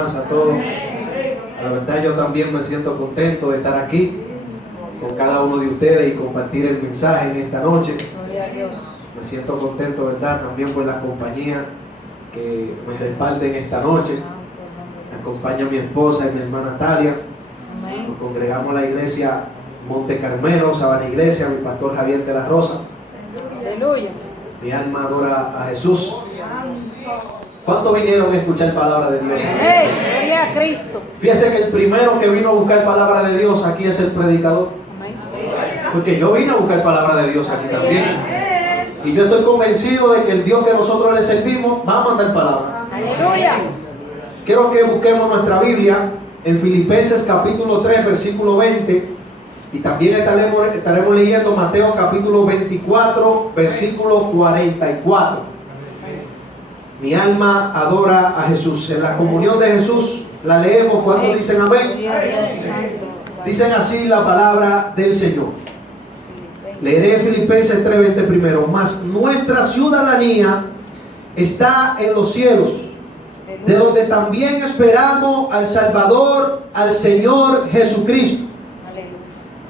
A todos. La verdad, yo también me siento contento de estar aquí con cada uno de ustedes y compartir el mensaje en esta noche. Me siento contento, ¿verdad? También por la compañía que me respalden esta noche. Me acompaña mi esposa y mi hermana Talia. Nos congregamos en la iglesia Monte Carmelo, Sabana Iglesia, mi pastor Javier de la Rosa. Aleluya. Mi alma adora a Jesús. ¿Cuántos vinieron a escuchar palabra de Dios? Gloria a Cristo. Fíjese que el primero que vino a buscar palabra de Dios aquí es el predicador. Porque yo vine a buscar palabra de Dios aquí también. Y yo estoy convencido de que el Dios que nosotros le servimos va a mandar palabra. Aleluya. Quiero que busquemos nuestra Biblia en Filipenses capítulo 3, versículo 20. Y también estaremos leyendo Mateo capítulo 24, versículo 44. Mi alma adora a Jesús. En la comunión de Jesús la leemos. ¿Cuántos dicen amén? Dicen así la palabra del Señor. Leeré Filipenses 3:20 primero. Mas nuestra ciudadanía está en los cielos, de donde también esperamos al Salvador, al Señor Jesucristo.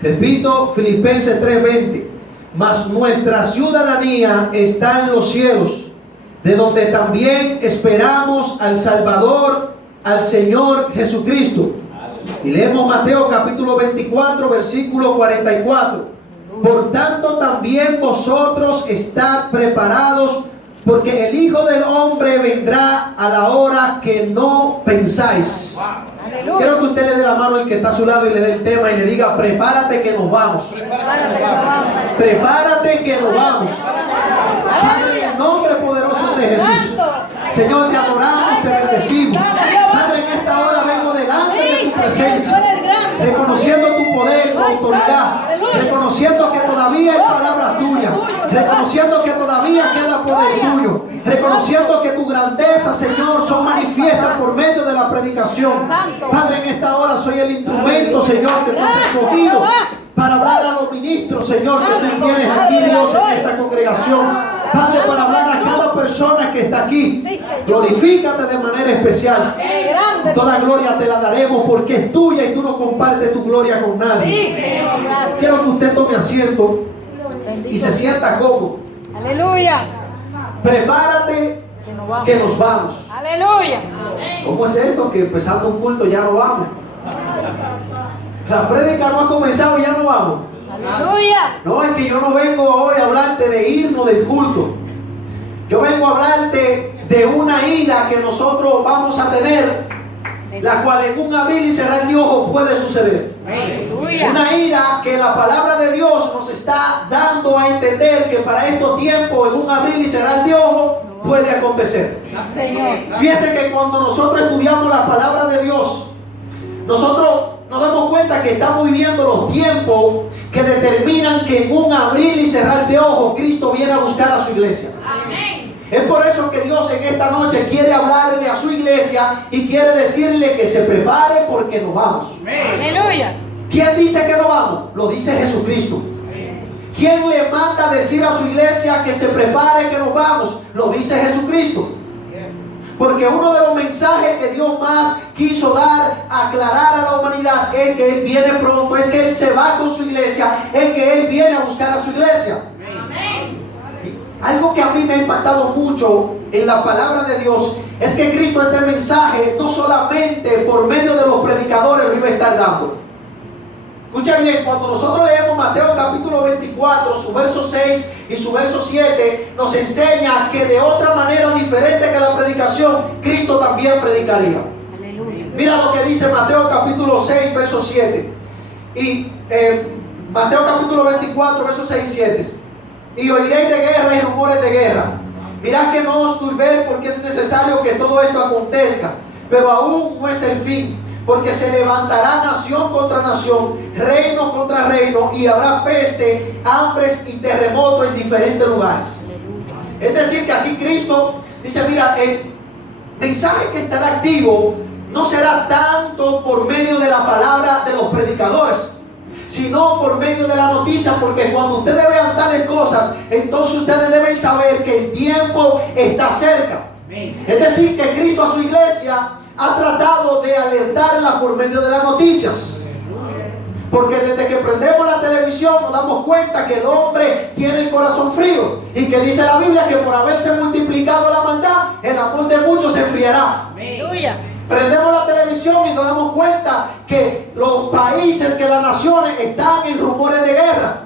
Repito, Filipenses 3:20. Mas nuestra ciudadanía está en los cielos, de donde también esperamos al Salvador, al Señor Jesucristo. Y leemos Mateo capítulo 24, versículo 44. Por tanto también vosotros estad preparados, porque el Hijo del Hombre vendrá a la hora que no pensáis. Aleluya. Quiero que usted le dé la mano al que está a su lado y le dé el tema y le diga: prepárate que nos vamos. Prepárate que nos vamos. Prepárate que nos vamos. Padre, en el nombre poderoso de Jesús, Señor, te adoramos, te bendecimos. Padre, en esta hora vengo delante de tu presencia, reconociendo tu poder, tu autoridad, reconociendo que todavía hay palabras tuyas, reconociendo que todavía queda poder tuyo, reconociendo que tu grandeza, Señor, son manifiestas por medio de la predicación. Padre, en esta hora soy el instrumento, Señor, que tú has escogido para hablar a los ministros, Señor, que tú tienes aquí, Dios, en esta congregación. Padre, para hablar a cada persona que está aquí. Glorifícate de manera especial. Toda gloria te la daremos porque es tuya y tú no compartes tu gloria con nadie. Quiero que usted tome asiento y se sienta cómodo. Aleluya. Prepárate que nos vamos. Aleluya. ¿Cómo es esto? Que empezando un culto ya no vamos. La prédica no ha comenzado y ya no vamos. Aleluya. No, es que yo no vengo hoy a hablarte de irnos del culto. Yo vengo a hablarte de una ida que nosotros vamos a tener, la cual en un abrir y cerrar de ojos puede suceder. Aleluya. Una ira que la palabra de Dios nos está dando a entender que para estos tiempos en un abrir y cerrar de ojos puede acontecer. Señor. Fíjense que cuando nosotros estudiamos la palabra de Dios, nosotros nos damos cuenta que estamos viviendo los tiempos que determinan que en un abrir y cerrar de ojos Cristo viene a buscar a su iglesia. Amén. Es por eso que Dios en esta noche quiere hablarle a su iglesia y quiere decirle que se prepare porque nos vamos. Aleluya. ¿Quién dice que no vamos? Lo dice Jesucristo. ¿Quién le manda a decir a su iglesia que se prepare que nos vamos? Lo dice Jesucristo. Porque uno de los mensajes que Dios más quiso dar, aclarar a la humanidad, es que Él viene pronto, es que Él se va con su iglesia, es que Él viene a buscar a su iglesia. Amén. Algo que a mí me ha impactado mucho en la palabra de Dios es que Cristo este mensaje no solamente por medio de los predicadores lo iba a estar dando. Escuchen bien, cuando nosotros leemos Mateo capítulo 24, su verso 6 y su verso 7, nos enseña que de otra manera diferente que la predicación, Cristo también predicaría. Aleluya. Mira lo que dice Mateo capítulo 6, verso 7. Y Mateo capítulo 24, verso 6 y 7. Y oiréis de guerra y rumores de guerra. Mirad que no os turbéis, porque es necesario que todo esto acontezca, pero aún no es el fin. Porque se levantará nación contra nación, reino contra reino, y habrá peste, hambres y terremotos en diferentes lugares. Es decir, que aquí Cristo dice: mira, el mensaje que estará activo no será tanto por medio de la palabra de los predicadores, sino por medio de la noticia, porque cuando ustedes vean tales cosas, entonces ustedes deben saber que el tiempo está cerca. Es decir, que Cristo a su iglesia ha tratado de alertarla por medio de las noticias. Porque desde que prendemos la televisión nos damos cuenta que el hombre tiene el corazón frío. Y que dice la Biblia que por haberse multiplicado la maldad, el amor de muchos se enfriará. Aleluya. Prendemos la televisión y nos damos cuenta que los países, que las naciones están en rumores de guerra.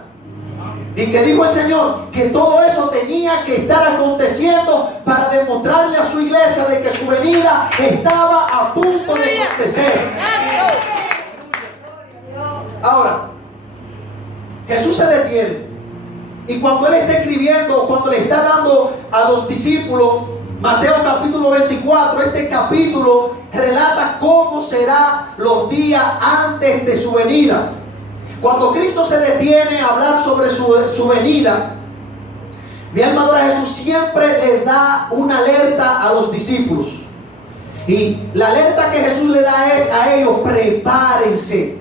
Y que dijo el Señor que todo eso tenía que estar aconteciendo para demostrarle a su iglesia de que su venida estaba a punto de acontecer. Ahora, Jesús se detiene. Y cuando Él está escribiendo, cuando le está dando a los discípulos, Mateo capítulo 24, este capítulo relata cómo serán los días antes de su venida. Cuando Cristo se detiene a hablar sobre su venida, mi alma adora a Jesús, siempre le da una alerta a los discípulos. Y la alerta que Jesús le da es a ellos: prepárense.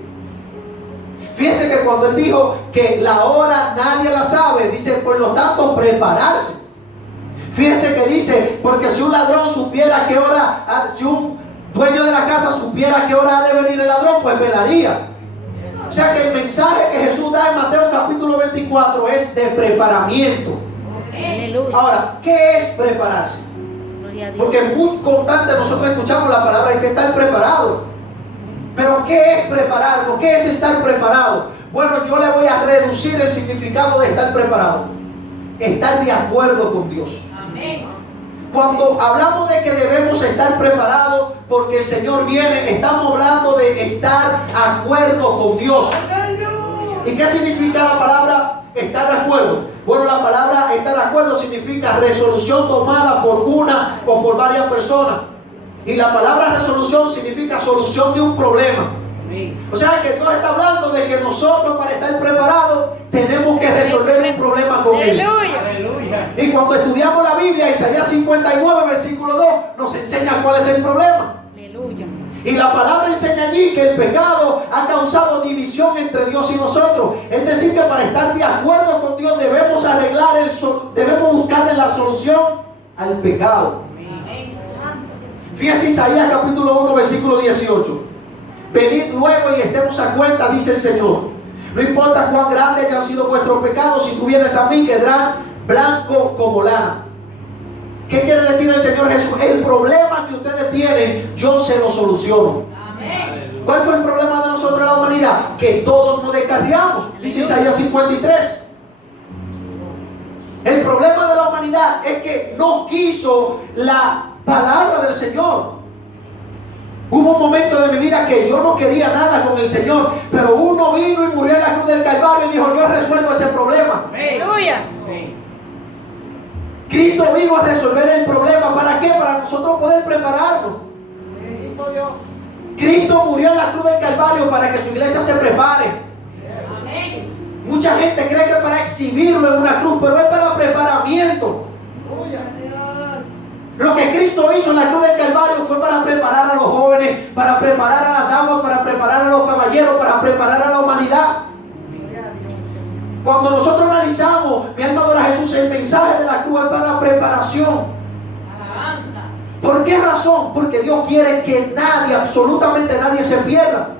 Fíjense que cuando Él dijo que la hora nadie la sabe, dice, por lo tanto, prepararse. Fíjense que dice, porque si un ladrón supiera qué hora, si un dueño de la casa supiera qué hora ha de venir el ladrón, pues velaría. O sea que el mensaje que Jesús da en Mateo capítulo 24 es de preparamiento. Aleluya. Ahora, ¿qué es prepararse? Porque es muy constante, nosotros escuchamos la palabra, hay que estar preparado. Pero ¿qué es prepararnos? ¿Qué es estar preparado? Bueno, yo le voy a reducir el significado de estar preparado. Estar de acuerdo con Dios. Amén. Cuando hablamos de que debemos estar preparados porque el Señor viene, estamos hablando de estar de acuerdo con Dios. ¿Y qué significa la palabra estar de acuerdo? Bueno, la palabra estar de acuerdo significa resolución tomada por una o por varias personas. Y la palabra resolución significa solución de un problema. O sea que Dios está hablando de que nosotros, para estar preparados, tenemos que resolver un problema con Él. Aleluya. Y cuando estudiamos la Biblia, Isaías 59, versículo 2, nos enseña cuál es el problema. Aleluya. Y la palabra enseña allí que el pecado ha causado división entre Dios y nosotros. Es decir, que para estar de acuerdo con Dios debemos debemos buscarle la solución al pecado. Fíjense Isaías capítulo 1, versículo 18. Venid luego y estemos a cuenta, dice el Señor. No importa cuán grandes hayan sido vuestros pecados, si tú vienes a mí, quedarán blanco como lana. ¿Qué quiere decir el Señor Jesús? El problema que ustedes tienen, yo se lo soluciono. Amén. ¿Cuál fue el problema de nosotros en la humanidad? Que todos nos descarriamos, dice Isaías 53. El problema de la humanidad es que no quiso la palabra del Señor. Hubo un momento de mi vida que yo no quería nada con el Señor, pero uno vino y murió en la cruz del Calvario y dijo: yo resuelvo ese problema. Aleluya. Cristo vino a resolver el problema. ¿Para qué? Para nosotros poder prepararnos. Cristo murió en la cruz del Calvario para que su iglesia se prepare. Amén. Mucha gente cree que para exhibirlo en una cruz, pero es para preparamiento. Lo que Cristo hizo en la cruz del Calvario fue para preparar a los jóvenes, para preparar a las damas, para preparar a los caballeros, para preparar a la humanidad. Cuando nosotros analizamos, mi alma adora a Jesús, el mensaje de la cruz es para preparación. Alabanza. ¿Por qué razón? Porque Dios quiere que nadie, absolutamente nadie, se pierda.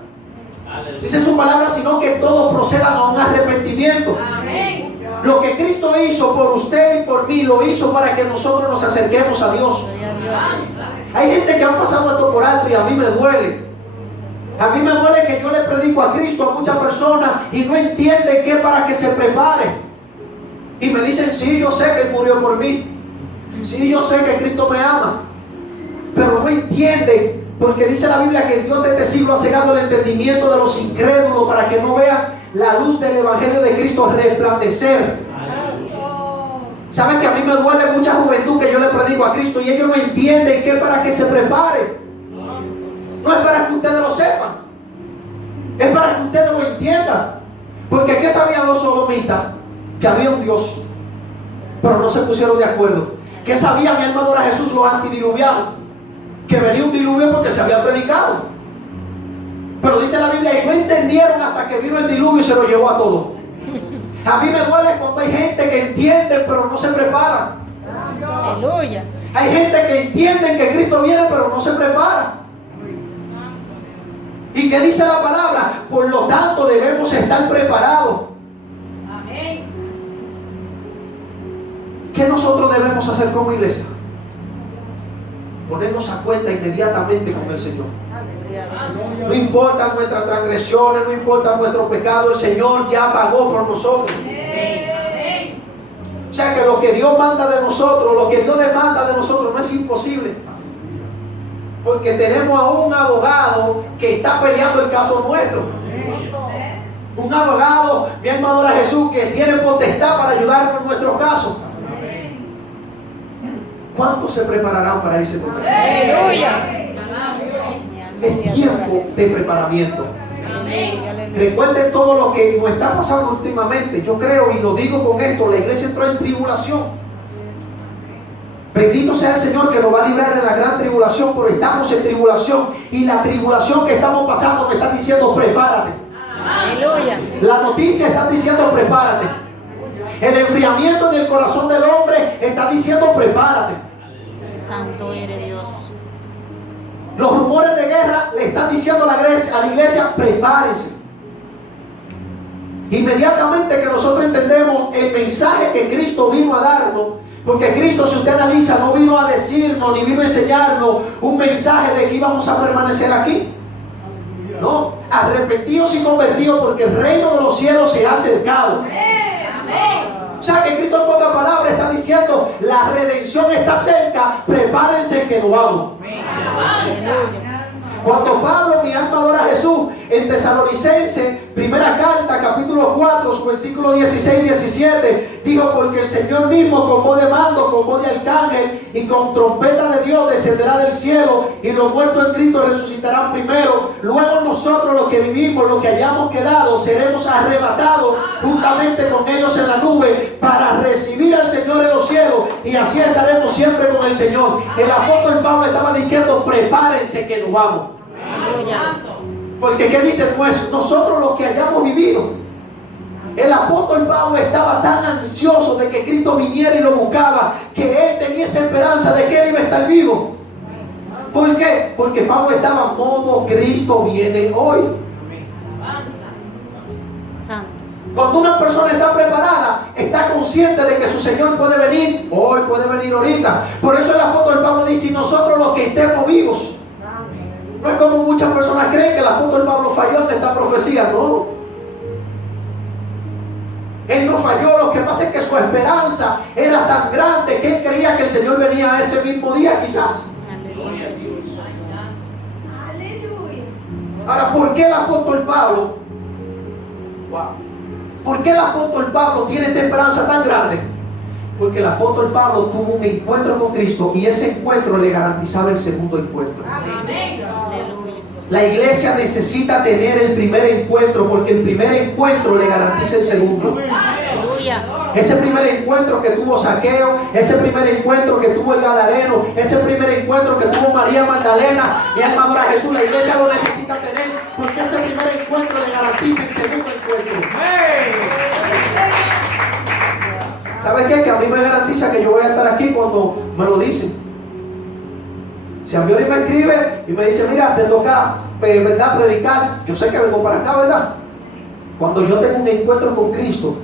Dice su palabra, sino que todos procedan a un arrepentimiento. Amén. Lo que Cristo hizo por usted y por mí, lo hizo para que nosotros nos acerquemos a Dios. Alabanza. Hay gente que ha pasado esto por alto y a mí me duele. A mí me duele que yo le predico a Cristo a muchas personas y no entienden que es para que se preparen. Y me dicen: sí, yo sé que Él murió por mí. Sí, yo sé que Cristo me ama. Pero no entienden, porque dice la Biblia que el Dios de este siglo ha cegado el entendimiento de los incrédulos para que no vean la luz del Evangelio de Cristo resplandecer. ¿Saben que a mí me duele mucha juventud que yo le predico a Cristo y ellos no entienden que es para que se prepare? No es para que ustedes lo sepan, es para que ustedes lo entiendan. Porque ¿qué sabían los sodomitas? Que había un Dios, pero no se pusieron de acuerdo. ¿Qué sabía, mi alma adora a Jesús, los antidiluvianos? Que venía un diluvio porque se había predicado. Pero dice la Biblia, y no entendieron hasta que vino el diluvio y se lo llevó a todos. A mí me duele cuando hay gente que entiende pero no se prepara. Aleluya. Hay gente que entiende que Cristo viene pero no se prepara. ¿Y qué dice la palabra? Por lo tanto debemos estar preparados. Amén. ¿Qué nosotros debemos hacer como iglesia? Ponernos a cuenta inmediatamente con el Señor. No importan nuestras transgresiones, no importa nuestro pecado, el Señor ya pagó por nosotros. Amén. O sea que lo que Dios manda de nosotros, lo que Dios demanda de nosotros no es imposible. Porque tenemos a un abogado que está peleando el caso nuestro. Un abogado, mi hermano era Jesús, que tiene potestad para ayudarnos en nuestro caso. ¿Cuántos se prepararán para irse con Él? Aleluya. Es tiempo de preparamiento. Amén. Recuerden todo lo que nos está pasando últimamente. Yo creo, y lo digo con esto, la iglesia entró en tribulación. Bendito sea el Señor que nos va a librar en la gran tribulación, pero estamos en tribulación. Y la tribulación que estamos pasando me está diciendo prepárate. Aleluya. La noticia está diciendo prepárate. El enfriamiento en el corazón del hombre está diciendo prepárate. Santo eres Dios. Los rumores de guerra le están diciendo a la iglesia prepárense. Inmediatamente que nosotros entendemos el mensaje que Cristo vino a darnos, porque Cristo, si usted analiza, no vino a decirnos ni vino a enseñarnos un mensaje de que íbamos a permanecer aquí. No, arrepentidos y convertidos, porque el reino de los cielos se ha acercado. O sea que Cristo en pocas palabras está diciendo: la redención está cerca, prepárense que lo vamos. Cuando Pablo, mi alma adora a Jesús, en Tesalonicenses, primera carta, capítulo 4, su versículo 16 y 17, dijo: porque el Señor mismo con voz de mando, con voz de arcángel y con trompeta de Dios descenderá del cielo, y los muertos en Cristo resucitarán primero. Luego nosotros, los que vivimos, los que hayamos quedado, seremos arrebatados juntamente con ellos en la nube para recibir al Señor en los cielos, y así estaremos siempre con el Señor. El apóstol Pablo estaba diciendo: prepárense que nos vamos. Porque ¿qué dice? Pues nosotros los que hayamos vivido. El apóstol Pablo estaba tan ansioso de que Cristo viniera y lo buscaba, que él tenía esa esperanza de que él iba a estar vivo. ¿Por qué? Porque Pablo estaba en modo Cristo viene hoy. Santo. Cuando una persona está preparada, está consciente de que su Señor puede venir hoy, puede venir ahorita. Por eso el apóstol Pablo dice: nosotros los que estemos vivos. No es como muchas personas creen que el apóstol Pablo falló en esta profecía. No, él no falló. Lo que pasa es que su esperanza era tan grande que él creía que el Señor venía ese mismo día, quizás. Ahora, ¿por qué el apóstol Pablo? ¿Por qué el apóstol Pablo tiene esta esperanza tan grande? Porque el apóstol Pablo tuvo un encuentro con Cristo, y ese encuentro le garantizaba el segundo encuentro. La iglesia necesita tener el primer encuentro, porque el primer encuentro le garantiza el segundo. Ese primer encuentro que tuvo Zaqueo, ese primer encuentro que tuvo el Gadareno, ese primer encuentro que tuvo María Magdalena, mi alma adora a Jesús, la iglesia lo necesita tener, porque ese primer encuentro le garantiza el segundo encuentro. ¿Sabe qué? Que a mí me garantiza que yo voy a estar aquí cuando me lo dicen. Si a mí me escribe y me dice: mira, te toca, ¿verdad?, predicar, yo sé que vengo para acá, ¿verdad? Cuando yo tengo un encuentro con Cristo,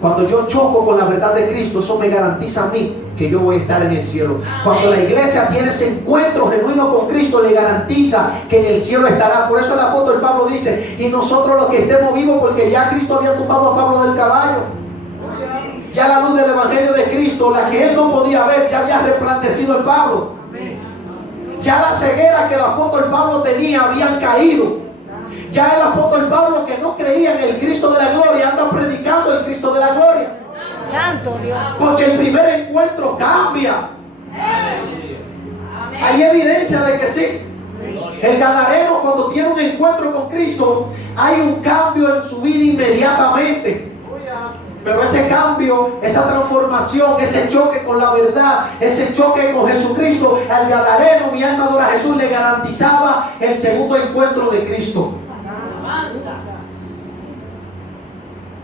cuando yo choco con la verdad de Cristo, eso me garantiza a mí que yo voy a estar en el cielo. Cuando la iglesia tiene ese encuentro genuino con Cristo, le garantiza que en el cielo estará. Por eso el apóstol Pablo dice: y nosotros los que estemos vivos, porque ya Cristo había tumbado a Pablo del caballo. Ya la luz del evangelio de Cristo, la que él no podía ver, ya había resplandecido en Pablo. Ya la ceguera que el apóstol Pablo tenía habían caído. Ya el apóstol Pablo, que no creía en el Cristo de la gloria, anda predicando el Cristo de la gloria. Santo Dios. Porque el primer encuentro cambia. Hay evidencia de que sí. El Gadareno, cuando tiene un encuentro con Cristo, hay un cambio en su vida inmediatamente. Pero ese cambio, esa transformación, ese choque con la verdad, ese choque con Jesucristo, al Gadareno, mi alma adora a Jesús, le garantizaba el segundo encuentro de Cristo.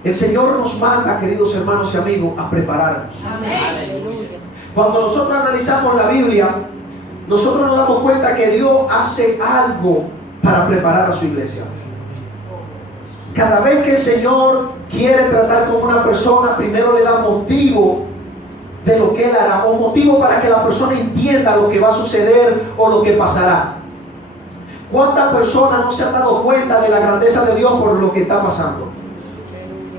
El Señor nos manda, queridos hermanos y amigos, a prepararnos. Cuando nosotros analizamos la Biblia, nosotros nos damos cuenta que Dios hace algo para preparar a su iglesia. Cada vez que el Señor quiere tratar con una persona, primero le da motivo de lo que Él hará, o motivo para que la persona entienda lo que va a suceder o lo que pasará. ¿Cuántas personas no se han dado cuenta de la grandeza de Dios por lo que está pasando?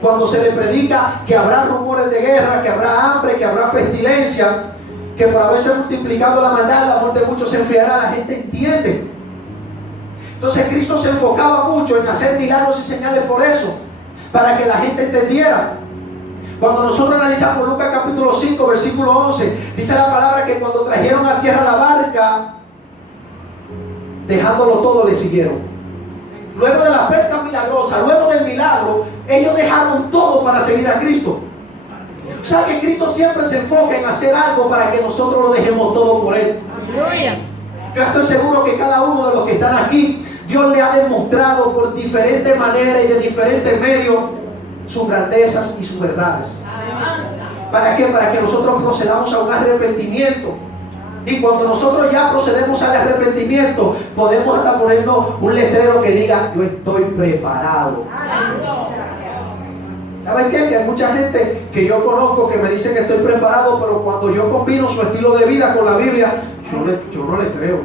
Cuando se le predica que habrá rumores de guerra, que habrá hambre, que habrá pestilencia, que por haberse multiplicado la maldad, el amor de muchos se enfriará, la gente entiende. Entonces Cristo se enfocaba mucho en hacer milagros y señales por eso, para que la gente entendiera. Cuando nosotros analizamos Lucas capítulo 5, versículo 11, dice la palabra que cuando trajeron a tierra la barca, dejándolo todo, le siguieron. Luego de la pesca milagrosa, luego del milagro, ellos dejaron todo para seguir a Cristo. O sea que Cristo siempre se enfoca en hacer algo para que nosotros lo dejemos todo por Él. Aleluya. Yo estoy seguro que cada uno de los que están aquí, Dios le ha demostrado por diferentes maneras y de diferentes medios sus grandezas y sus verdades. ¿Para qué? Para que nosotros procedamos a un arrepentimiento. Y cuando nosotros ya procedemos al arrepentimiento, podemos hasta ponernos un letrero que diga: yo estoy preparado. ¿Saben qué? Que hay mucha gente que yo conozco que me dice que estoy preparado, pero cuando yo combino su estilo de vida con la Biblia, yo no le creo.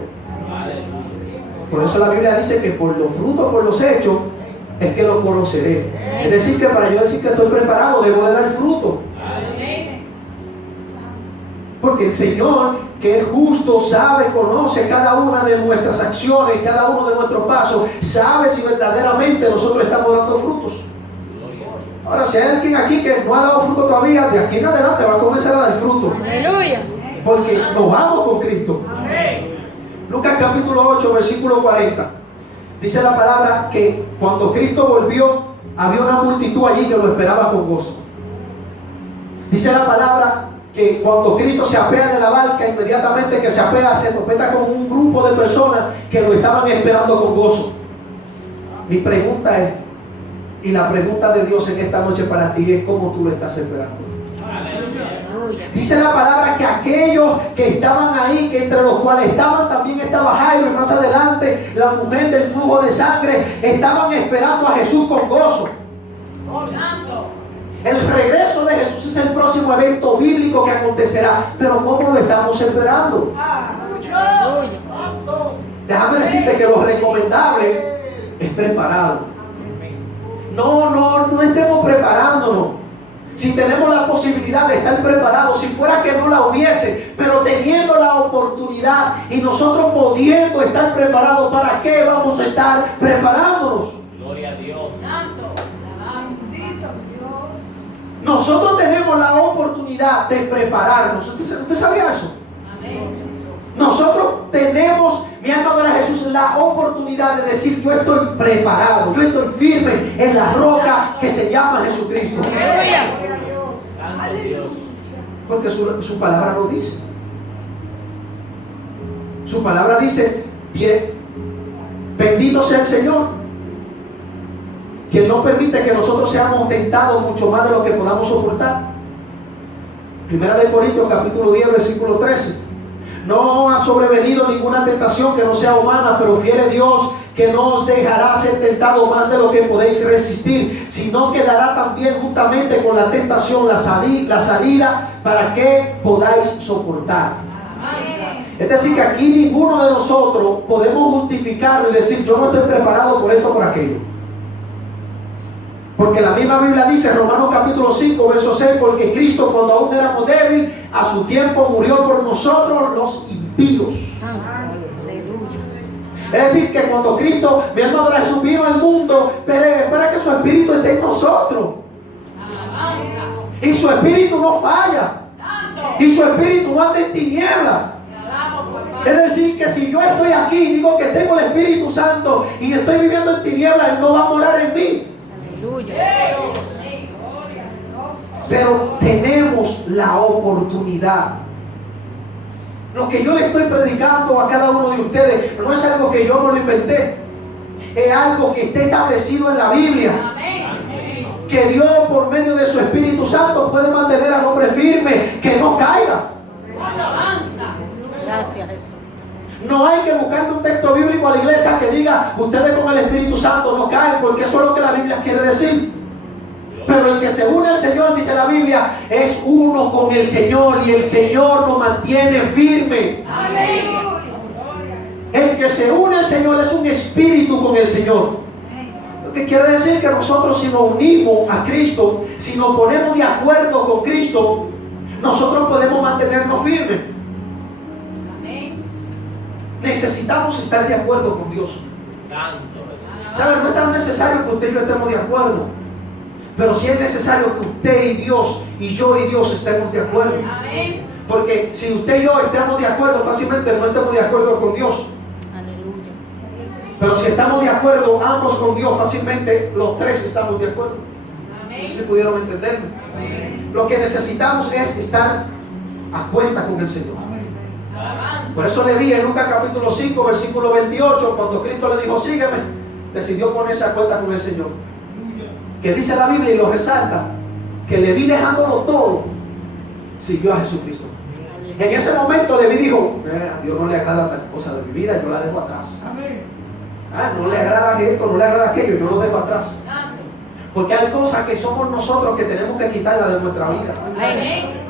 Por eso la Biblia dice que por los frutos, por los hechos, es que los conoceré. Es decir, que para yo decir que estoy preparado, debo de dar fruto. Porque el Señor, que es justo, sabe, conoce cada una de nuestras acciones, cada uno de nuestros pasos, sabe si verdaderamente nosotros estamos dando frutos. Ahora, si hay alguien aquí que no ha dado fruto todavía, de aquí en adelante va a comenzar a dar fruto. Aleluya. Porque nos vamos con Cristo. Lucas capítulo 8, versículo 40. Dice la palabra que cuando Cristo volvió, había una multitud allí que lo esperaba con gozo. Dice la palabra que cuando Cristo se apea de la barca, inmediatamente que se apea, se topeta con un grupo de personas que lo estaban esperando con gozo. Mi pregunta es, y la pregunta de Dios en esta noche para ti es: ¿cómo tú lo estás esperando? Dice la palabra que aquellos que estaban ahí, que entre los cuales también estaba Jairo, y más adelante la mujer del flujo de sangre, estaban esperando a Jesús con gozo. El regreso de Jesús es el próximo evento bíblico que acontecerá, pero ¿cómo lo estamos esperando? Déjame decirte que lo recomendable es preparado. No estemos preparándonos. Si tenemos la posibilidad de estar preparados, si fuera que no la hubiese, pero teniendo la oportunidad y nosotros pudiendo estar preparados, ¿para qué vamos a estar preparándonos? Gloria a Dios. Santo. Bendito Dios. Nosotros tenemos la oportunidad de prepararnos. ¿Usted sabía eso? Amén. Nosotros tenemos, mi alma adora a Jesús, la oportunidad de decir: yo estoy preparado, yo estoy firme en la roca que se llama Jesucristo. Aleluya. Santo Dios. Porque su palabra lo dice. Su palabra dice: bien, bendito sea el Señor, que no permite que nosotros seamos tentados mucho más de lo que podamos soportar. Primera de Corintios capítulo 10, versículo 13. No ha sobrevenido ninguna tentación que no sea humana, pero fiel es Dios, que no os dejará ser tentado más de lo que podéis resistir, sino que dará también juntamente con la tentación la salida para que podáis soportar. Es decir, que aquí ninguno de nosotros podemos justificarlo y decir: yo no estoy preparado por esto o por aquello. Porque la misma Biblia dice, Romanos capítulo 5, verso 6, porque Cristo, cuando aún éramos débiles, a su tiempo murió por nosotros los impíos. Es decir, que cuando Cristo, mi alma adora a Jesús, vino al mundo, pero para que su espíritu esté en nosotros. Y su espíritu no falla. Y su espíritu no anda en tinieblas. Es decir, que si yo estoy aquí y digo que tengo el Espíritu Santo y estoy viviendo en tinieblas, Él no va a morar en mí. Pero tenemos la oportunidad. Lo que yo le estoy predicando a cada uno de ustedes no es algo que yo no lo inventé. Es algo que está establecido en la Biblia. Que Dios, por medio de su Espíritu Santo, puede mantener al hombre firme, que no caiga. Gracias, Jesús. No hay que buscar un texto bíblico a la iglesia que diga, ustedes con el Espíritu Santo no caen, porque eso es lo que la Biblia quiere decir. Pero el que se une al Señor, dice la Biblia, es uno con el Señor y el Señor lo mantiene firme. Amén. El que se une al Señor es un espíritu con el Señor. Lo que quiere decir que nosotros, si nos unimos a Cristo, si nos ponemos de acuerdo con Cristo, nosotros podemos mantenernos firmes. Amén. Necesitamos estar de acuerdo con Dios. Santo. ¿Saben? No es tan necesario que usted y yo estemos de acuerdo, pero sí es necesario que usted y Dios, y yo y Dios estemos de acuerdo. Amén. Porque si usted y yo estamos de acuerdo, fácilmente no estamos de acuerdo con Dios. Aleluya. Pero si estamos de acuerdo ambos con Dios, fácilmente los tres estamos de acuerdo. No sé si pudieron entenderme. Amén. Lo que necesitamos es estar a cuenta con el Señor. Alabanza. Por eso Leví en Lucas capítulo 5, versículo 28, cuando Cristo le dijo, sígueme, decidió ponerse a cuenta con el Señor. Que dice la Biblia y lo resalta, que Leví, dejándolo todo, siguió a Jesucristo. En ese momento Leví dijo, a Dios no le agrada tal cosa de mi vida, yo la dejo atrás. No le agrada esto, no le agrada aquello, yo lo dejo atrás. Santo. Porque hay cosas que somos nosotros que tenemos que quitarlas de nuestra vida. Amén.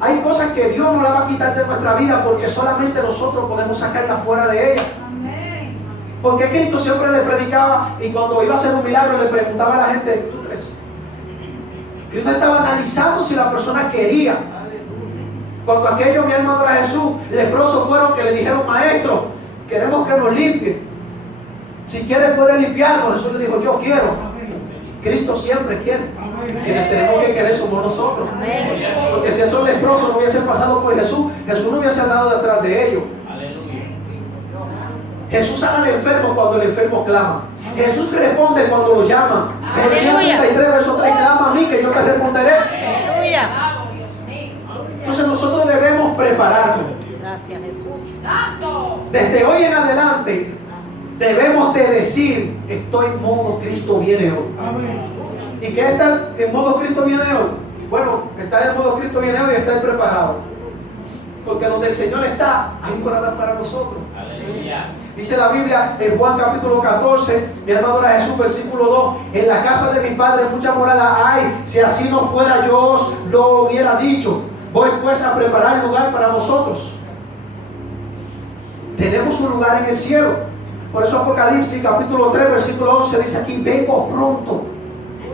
Hay cosas que Dios no la va a quitar de nuestra vida porque solamente nosotros podemos sacarlas fuera de ella. Amén. Porque Cristo siempre le predicaba y cuando iba a hacer un milagro le preguntaba a la gente, ¿tú crees? Cristo estaba analizando si la persona quería. Cuando aquellos, mi hermano era Jesús, leprosos fueron que le dijeron, maestro, queremos que nos limpie. Si quiere puede limpiarnos. Jesús le dijo, yo quiero. Cristo siempre quiere. Quienes tenemos que querer somos nosotros. Porque si esos leprosos no hubiesen pasado por Jesús, Jesús no hubiese andado detrás de ellos. Aleluya. Jesús sana al enfermo cuando el enfermo clama. Jesús responde cuando lo llama. Jeremías 33, verso 3, clama a mí que yo te responderé. Aleluya. Alabo, Dios mío. Entonces nosotros debemos prepararnos. Gracias, Jesús. Santo. Desde hoy en adelante debemos de decir, estoy en modo Cristo viene hoy. ¿Y qué está en modo Cristo viene hoy? Bueno, estar en modo Cristo viene hoy y estar preparado. Porque donde el Señor está, hay morada para nosotros. Aleluya. Dice la Biblia en Juan capítulo 14, mi hermano era Jesús, versículo 2, en la casa de mi Padre mucha morada hay, si así no fuera yo os lo hubiera dicho. Voy pues a preparar lugar para vosotros. Tenemos un lugar en el cielo. Por eso Apocalipsis capítulo 3, versículo 11 dice aquí, vengo pronto,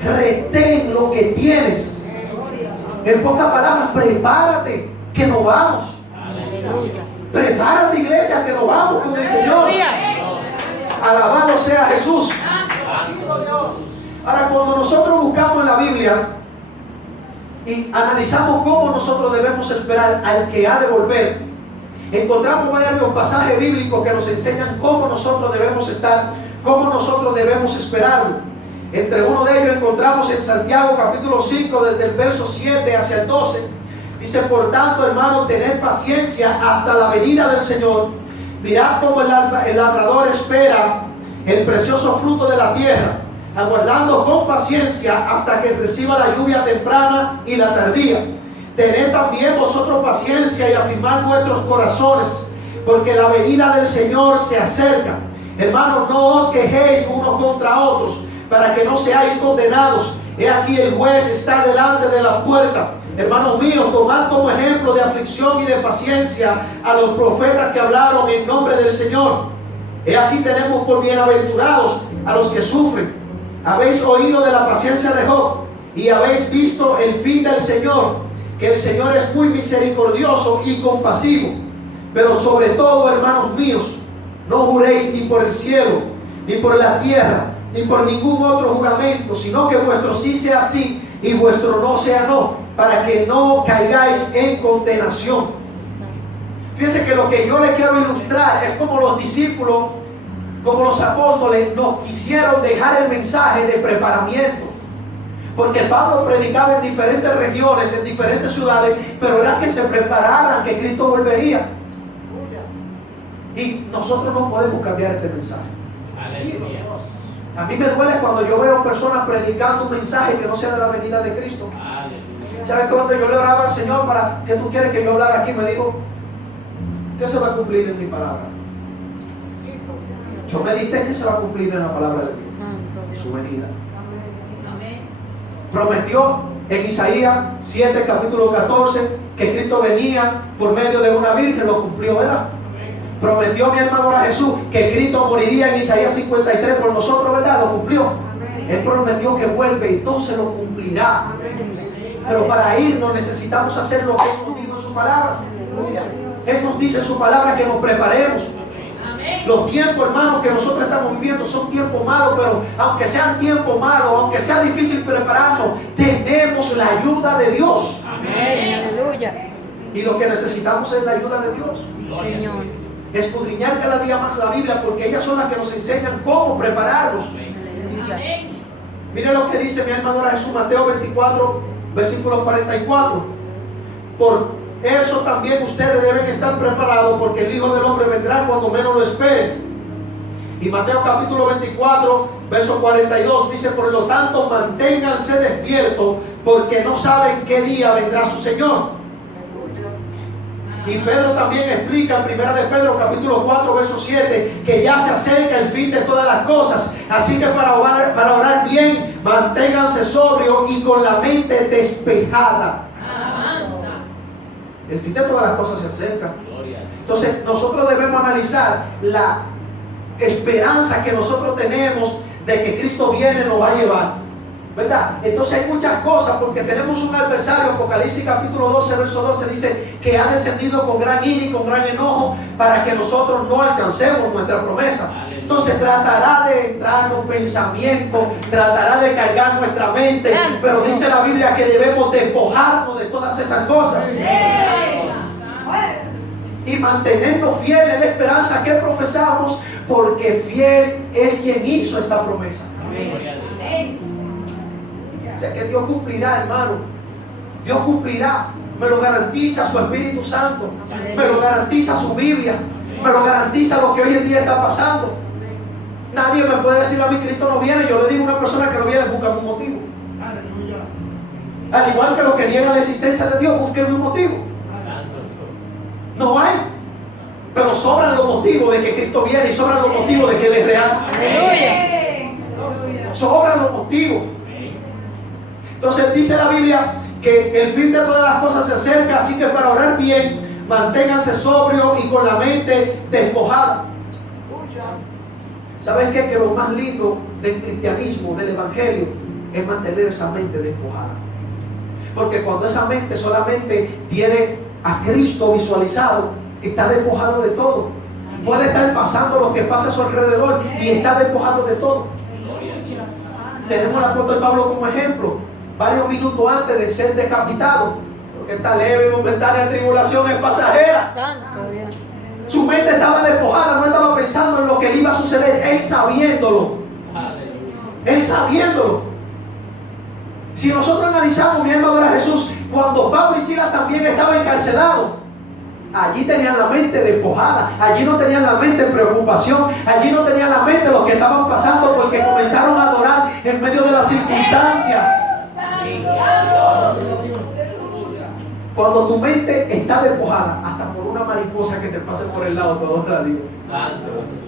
retén lo que tienes. En pocas palabras, prepárate, que nos vamos. Aleluya. Prepárate, iglesia, que nos vamos con el Señor. Aleluya. Alabado sea Jesús. Santo Jesús. Ahora, cuando nosotros buscamos en la Biblia y analizamos cómo nosotros debemos esperar al que ha de volver, encontramos varios pasajes bíblicos que nos enseñan cómo nosotros debemos estar, cómo nosotros debemos esperarlo. Entre uno de ellos encontramos en Santiago capítulo 5, desde el verso 7 hacia el 12. Dice, por tanto, hermanos, tened paciencia hasta la venida del Señor. Mirad cómo el labrador espera el precioso fruto de la tierra, aguardando con paciencia hasta que reciba la lluvia temprana y la tardía. Tened también vosotros paciencia y afirmad vuestros corazones, porque la venida del Señor se acerca. Hermanos, no os quejéis unos contra otros, para que no seáis condenados. He aquí el juez está delante de la puerta. Hermanos míos, tomad como ejemplo de aflicción y de paciencia a los profetas que hablaron en nombre del Señor. He aquí tenemos por bienaventurados a los que sufren. Habéis oído de la paciencia de Job y habéis visto el fin del Señor, que el Señor es muy misericordioso y compasivo. Pero sobre todo, hermanos míos, no juréis ni por el cielo, ni por la tierra, ni por ningún otro juramento, sino que vuestro sí sea sí y vuestro no sea no, para que no caigáis en condenación. Fíjense que lo que yo le quiero ilustrar es como los discípulos, como los apóstoles nos quisieron dejar el mensaje de preparamiento. Porque Pablo predicaba en diferentes regiones, en diferentes ciudades, pero era que se prepararan, que Cristo volvería. Y nosotros no podemos cambiar este mensaje. Aleluya. A mí me duele cuando yo veo personas predicando un mensaje que no sea de la venida de Cristo. Aleluya. ¿Sabes que cuando yo le oraba al Señor para que tú quieres que yo hablara aquí? Me dijo, ¿Qué se va a cumplir en mi palabra? Yo medité que se va a cumplir en la palabra de Dios. Santo Dios. Su venida. Amén. Prometió en Isaías 7, capítulo 14, que Cristo venía por medio de una virgen, lo cumplió, ¿verdad? Prometió mi hermano a Jesús que Cristo moriría en Isaías 53 por nosotros, ¿verdad? Lo cumplió. Él prometió que vuelve y entonces lo cumplirá. Pero para irnos necesitamos hacer lo que Él nos dijo en su palabra. Él nos dice en su palabra que nos preparemos. Amén. Los tiempos, hermanos, que nosotros estamos viviendo son tiempos malos, pero aunque sean tiempos malos, aunque sea difícil prepararnos, tenemos la ayuda de Dios. Amén. Aleluya. Y lo que necesitamos es la ayuda de Dios. Sí, Señor. Escudriñar cada día más la Biblia, porque ellas son las que nos enseñan cómo prepararnos. Aleluya. Amén. Mire lo que dice mi hermano Jesús, Mateo 24, versículo 44. Por eso también ustedes deben estar preparados, porque el Hijo del Hombre vendrá cuando menos lo esperen. Y Mateo capítulo 24, verso 42 dice: por lo tanto, manténganse despiertos, porque no saben qué día vendrá su Señor. Y Pedro también explica en Primera de Pedro capítulo 4 verso 7 que ya se acerca el fin de todas las cosas. Así que para orar bien, manténganse sobrios y con la mente despejada. Alabanza. El fin de todas las cosas se acerca. Gloria. Entonces nosotros debemos analizar la esperanza que nosotros tenemos de que Cristo viene y nos va a llevar, ¿verdad? Entonces hay muchas cosas, porque tenemos un adversario. Apocalipsis capítulo 12 verso 12 dice que ha descendido con gran ira y con gran enojo para que nosotros no alcancemos nuestra promesa. Entonces tratará de entrar en los pensamientos, tratará de cargar nuestra mente, pero dice la Biblia que debemos despojarnos de todas esas cosas y mantenernos fieles en la esperanza que profesamos, porque fiel es quien hizo esta promesa. Gloria a Dios. O sea que Dios cumplirá, hermano. Dios cumplirá. Me lo garantiza su Espíritu Santo. Me lo garantiza su Biblia. Me lo garantiza lo que hoy en día está pasando. Nadie me puede decir a mí Cristo no viene. Yo le digo a una persona que no viene, busca un motivo. Al igual que los que niegan la existencia de Dios, busquen un motivo. No hay. Pero sobran los motivos de que Cristo viene y sobran los motivos de que Él es real. Aleluya. Sobran los motivos. Entonces dice la Biblia que el fin de todas las cosas se acerca, así que para orar bien, manténganse sobrios y con la mente despojada. ¿Saben qué? Que lo más lindo del cristianismo, del evangelio, es mantener esa mente despojada. Porque cuando esa mente solamente tiene a Cristo visualizado, está despojado de todo. Puede estar pasando lo que pasa a su alrededor y está despojado de todo. Gloria a Dios. Tenemos al apóstol Pablo como ejemplo, varios minutos antes de ser decapitado, porque esta leve y momentánea tribulación es pasajera. Santo Dios. Su mente estaba despojada, no estaba pensando en lo que le iba a suceder, él sabiéndolo. Él sabiéndolo. Si nosotros analizamos, mi hermano de Jesús, cuando Pablo y Silas también estaban encarcelados, allí tenían la mente despojada, allí no tenían la mente en preocupación, allí no tenían la mente lo que estaban pasando, porque comenzaron a adorar en medio de las circunstancias. Cuando tu mente está despojada, hasta por una mariposa que te pase por el lado, te adora a Dios. Santo Jesús.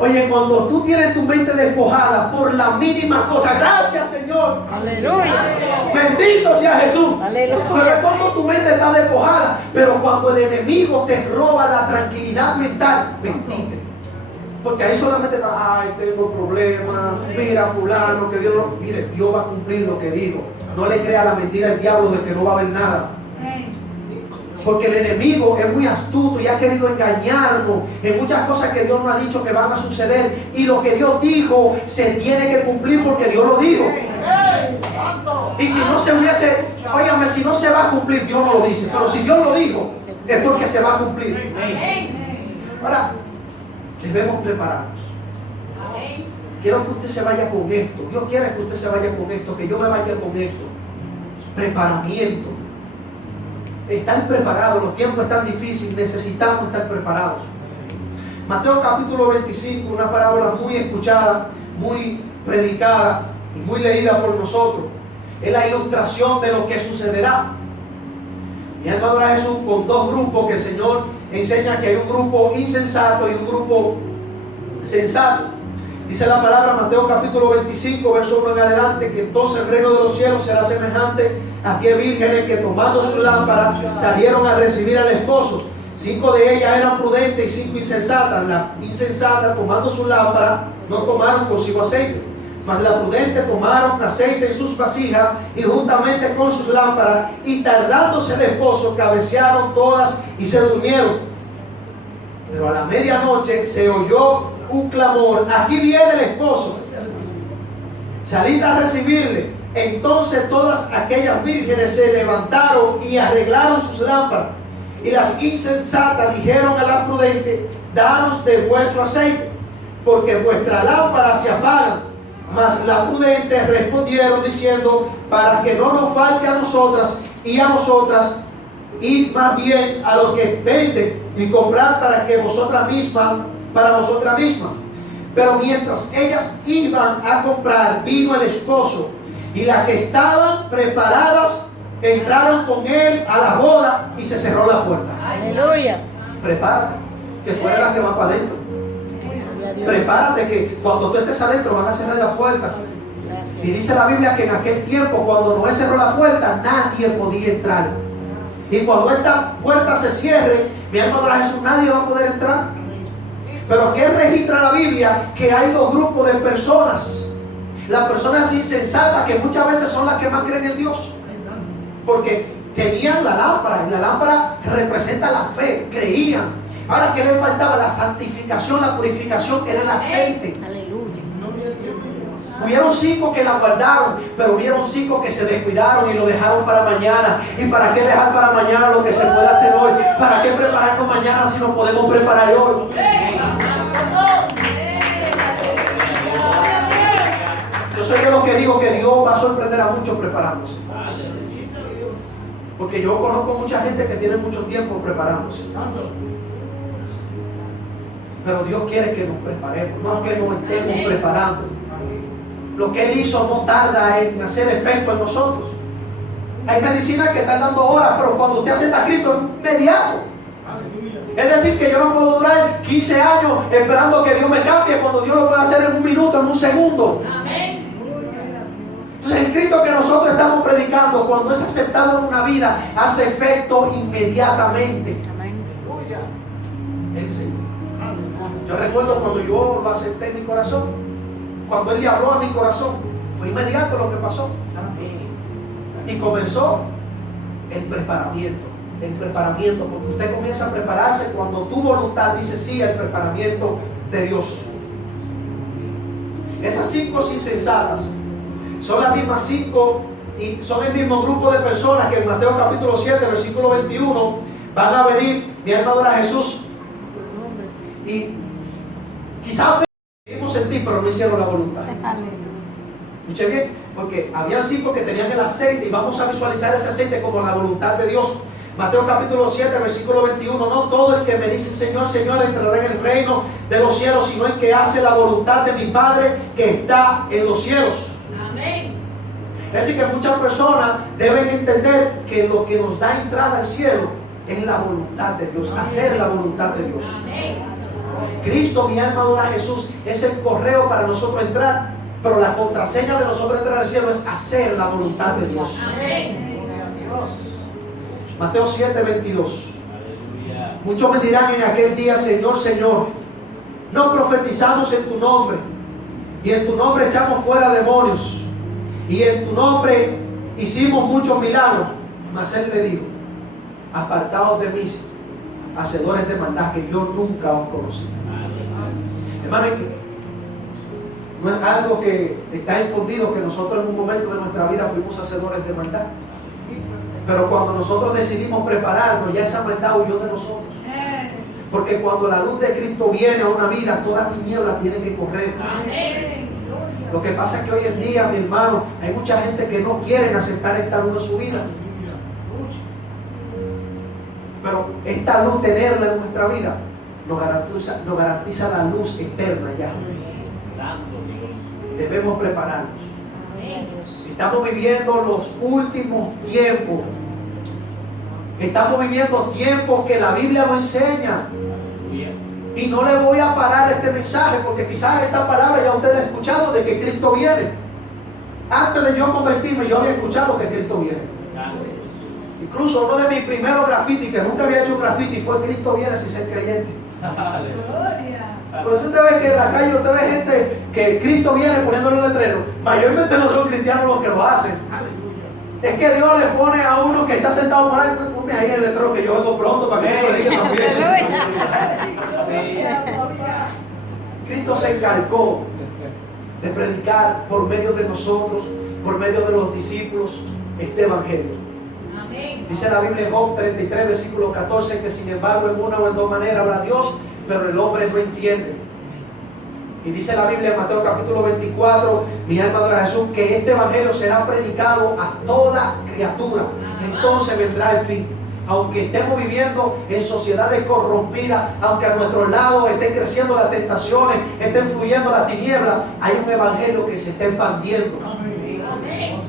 Oye, cuando tú tienes tu mente despojada por la mínima cosa, gracias Señor, Aleluya. bendito sea Jesús. Aleluya. Pero es cuando tu mente está despojada. Pero cuando el enemigo te roba la tranquilidad mental, bendite. Porque ahí solamente está, ay, tengo problemas, mira fulano, que Dios no... Mire, Dios va a cumplir lo que dijo. No le crea la mentira al diablo de que no va a haber nada. Porque el enemigo es muy astuto y ha querido engañarnos en muchas cosas que Dios nos ha dicho que van a suceder. Y lo que Dios dijo se tiene que cumplir porque Dios lo dijo. Y si no se hubiese, óigame, si no se va a cumplir, Dios no lo dice. Pero si Dios lo dijo, es porque se va a cumplir. Ahora, debemos prepararnos. Quiero que usted se vaya con esto. Dios quiere que usted se vaya con esto, que yo me vaya con esto. Preparamiento. Estar preparados. Los tiempos están difíciles. Necesitamos estar preparados. Mateo capítulo 25, una parábola muy escuchada, muy predicada y muy leída por nosotros. Es la ilustración de lo que sucederá. Mi alma adora a Jesús con dos grupos que el Señor enseña que hay un grupo insensato y un grupo sensato. Dice la palabra, Mateo capítulo 25, verso 1 en adelante, que entonces el reino de los cielos será semejante a 10 vírgenes que tomando sus lámparas salieron a recibir al esposo. 5 de ellas eran prudentes y 5 insensatas. La insensata, tomando su lámpara, no tomaron consigo aceite, mas la prudente tomaron aceite en sus vasijas y juntamente con sus lámparas, y tardándose el esposo, cabecearon todas y se durmieron. Pero a la medianoche se oyó un clamor: aquí viene el esposo, salid a recibirle. Entonces todas aquellas vírgenes se levantaron y arreglaron sus lámparas. Y las insensatas dijeron a las prudentes: danos de vuestro aceite, porque vuestras lámparas se apagan. Mas las prudentes respondieron diciendo: para que no nos falte a nosotras y a vosotras, id más bien a los que venden y comprad para vosotras mismas. Pero mientras ellas iban a comprar, vino el esposo, y las que estaban preparadas entraron con él a la boda y se cerró la puerta. Aleluya. Prepárate, que tú eres la que va para adentro. Gloria a Dios. Prepárate, que cuando tú estés adentro van a cerrar la puerta. Gracias. Y dice la Biblia que en aquel tiempo, cuando Noé cerró la puerta, nadie podía entrar. Y cuando esta puerta se cierre, mi alma adora a Jesús, nadie va a poder entrar. Pero ¿qué registra la Biblia? Que hay dos grupos de personas. Las personas insensatas, que muchas veces son las que más creen en Dios, porque tenían la lámpara, y la lámpara representa la fe, creían. Ahora, ¿qué le faltaba? La santificación, la purificación, que era el aceite. Aleluya. Hubieron 5 que la guardaron, pero hubieron 5 que se descuidaron y lo dejaron para mañana. ¿Y para qué dejar para mañana lo que se puede hacer hoy? ¿Para qué prepararnos mañana si nos podemos preparar hoy? Yo soy de los que digo que Dios va a sorprender a muchos preparándose. Porque yo conozco mucha gente que tiene mucho tiempo preparándose. Pero Dios quiere que nos preparemos, no que nos estemos preparando. Lo que Él hizo no tarda en hacer efecto en nosotros. Hay medicinas que están dando horas, pero cuando usted acepta a Cristo es inmediato. Es decir, que yo no puedo durar 15 años esperando que Dios me cambie, cuando Dios lo puede hacer en un minuto, en un segundo. Amén. Entonces el Cristo que nosotros estamos predicando, cuando es aceptado en una vida, hace efecto inmediatamente. Amén. Él sí. Yo recuerdo cuando yo lo acepté en mi corazón, cuando Él le habló a mi corazón, fue inmediato lo que pasó. Y comenzó el preparamiento. El preparamiento, porque usted comienza a prepararse cuando tu voluntad dice sí al preparamiento de Dios. Esas 5 insensatas son las mismas 5 y son el mismo grupo de personas que en Mateo capítulo 7, versículo 21 van a venir. Mi alma adora a Jesús. Y quizás creímos en ti, pero no hicieron la voluntad. Escuche bien, porque había 5 que tenían el aceite, y vamos a visualizar ese aceite como la voluntad de Dios. Mateo capítulo 7, versículo 21. No todo el que me dice Señor, Señor entrará en el reino de los cielos, sino el que hace la voluntad de mi Padre que está en los cielos. Amén. Es decir, que muchas personas deben entender que lo que nos da entrada al cielo es la voluntad de Dios, hacer la voluntad de Dios. Amén. Cristo, mi alma adora a Jesús, es el correo para nosotros entrar, pero la contraseña de nosotros entrar al cielo es hacer la voluntad de Dios. Amén. Mateo 7, 22. Muchos me dirán en aquel día: Señor, Señor, no profetizamos en tu nombre, y en tu nombre echamos fuera demonios, y en tu nombre hicimos muchos milagros. Mas Él le dijo: apartaos de mí, hacedores de maldad, que yo nunca os conocí. Hermano, no es algo que está escondido, que nosotros en un momento de nuestra vida fuimos hacedores de maldad. Pero cuando nosotros decidimos prepararnos, ya esa maldad huyó de nosotros. Porque cuando la luz de Cristo viene a una vida, toda tiniebla tiene que correr. Amén. Lo que pasa es que hoy en día, mi hermano, hay mucha gente que no quiere aceptar esta luz en su vida. Pero esta luz, tenerla en nuestra vida, nos garantiza la luz eterna ya. Debemos prepararnos. Estamos viviendo los últimos tiempos. Estamos viviendo tiempos que la Biblia lo enseña. Aleluya. Y no le voy a parar este mensaje porque quizás esta palabra ya ustedes han escuchado de que Cristo viene. Antes de yo convertirme, yo había escuchado que Cristo viene. Santo Jesús. Incluso uno de mis primeros grafitis, que nunca había hecho graffiti, fue Cristo viene sin ser creyente. Aleluya. Por eso usted ve que en la calle usted ve gente que Cristo viene poniéndole un letrero. Mayormente no son cristianos los que lo hacen. Aleluya. Es que Dios le pone a uno que está sentado por ahí, ponme ahí el letrero que yo vengo pronto para que tú prediques también. Sí. Cristo se encargó de predicar por medio de nosotros, por medio de los discípulos, este evangelio. Amén. Dice la Biblia en Job 33, versículo 14, que sin embargo en una o en dos maneras habla Dios, pero el hombre no entiende. Y dice la Biblia en Mateo capítulo 24, mi alma adora a Jesús, que este evangelio será predicado a toda criatura. Entonces vendrá el fin. Aunque estemos viviendo en sociedades corrompidas, aunque a nuestro lado estén creciendo las tentaciones, estén fluyendo las tinieblas, hay un evangelio que se está expandiendo. Amén.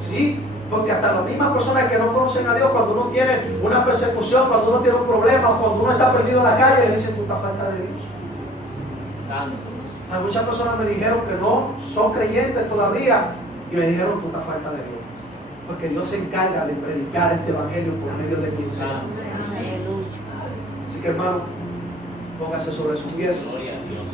¿Sí? Porque hasta las mismas personas que no conocen a Dios, cuando uno tiene una persecución, cuando uno tiene un problema, cuando uno está perdido en la calle, le dicen, tú estás falta de Dios. Santo. A muchas personas me dijeron que no son creyentes todavía y me dijeron, tú estás falta de Dios. Porque Dios se encarga de predicar este evangelio por medio de quien sea. Aleluya. Así que hermano, póngase sobre sus pies. Gloria a Dios.